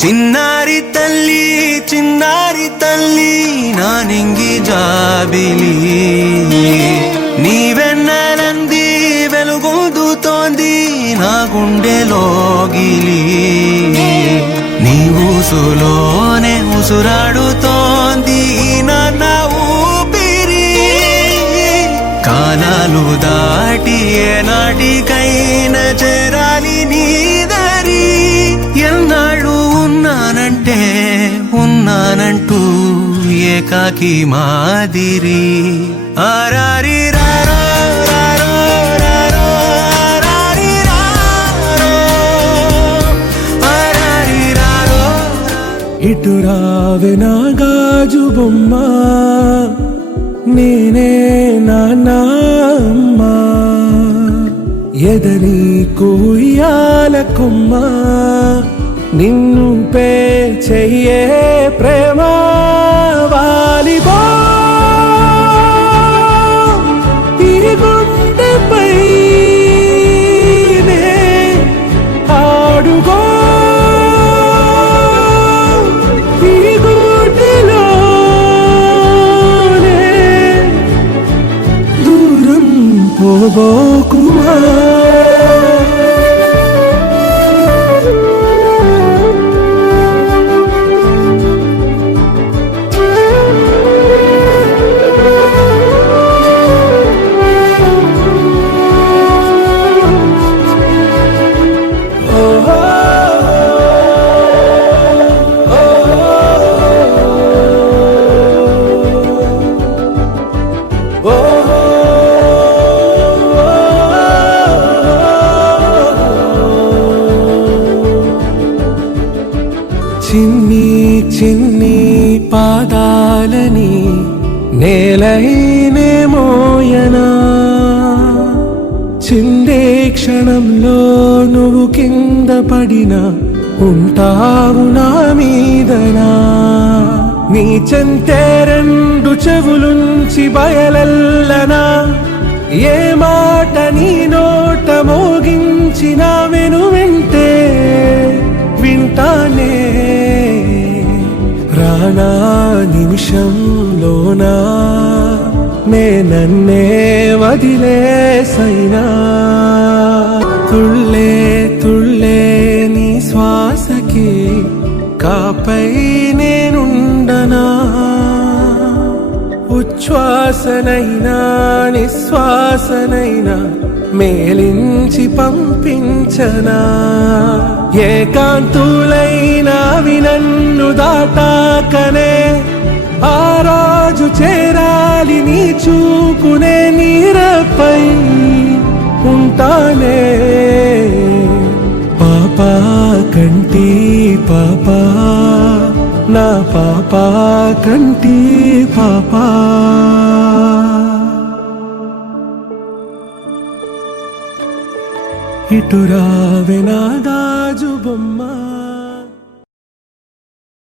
చిన్నారి తల్లి నా నింగి జాబిలి నీ వెన్నెలంది వెలుగొందుతోంది నా గుండెలోగిలి నీ ఊసులోనే ఉసురాడుతోంది నాన్న ఊపిరి కాలాలు దాటి ఏనాటికైనా చేరాలి నీ దరి ఎన్నాళ్ళు ఉన్నానంటూ ఏకాకి మాదిరి ఆరారి రారో రారో రారో ఆరారి రారో ఆరారి రారో ఇటు రావే నా గాజు బొమ్మ నేనే నాన్నమ్మ ఎదని కుయ్యాల కొమ్మ నిన్ను పే చెయ్యే ప్రేమ వాలిబో ఈ గుండెపై ఆడుగో ఈ గుండెలోనే దూరం పోబోకుమా చిన్ని పాదాలని నేలైనే మోయనా చిందే క్షణంలో నువ్వు కింద పడినా ఉంటావు నా మీదనా నీ చెంతే రెండు చెవులుంచి బయలెల్లనా ఏ మాట నీ నోట మోగించిన వెంటే వింటానే రానా నిమిషంలోనా నన్నే వదిలేసైనా తుళ్ళే నీ శ్వాసకి కాపై నేనుండనా ఉచ్ఛ్వాసనైనా నిశ్వాసనైనా మేలించి పంపించనా ఏకాంతులైనవి నన్ను దాటాకనే ఆ రోజు చేరాలి నీ చూపునే నీరపై ఉంటానే పాపా కంటి పాపా నా పాపా కంటి పాపా ఇటు రావే నా గాజు బొమ్మ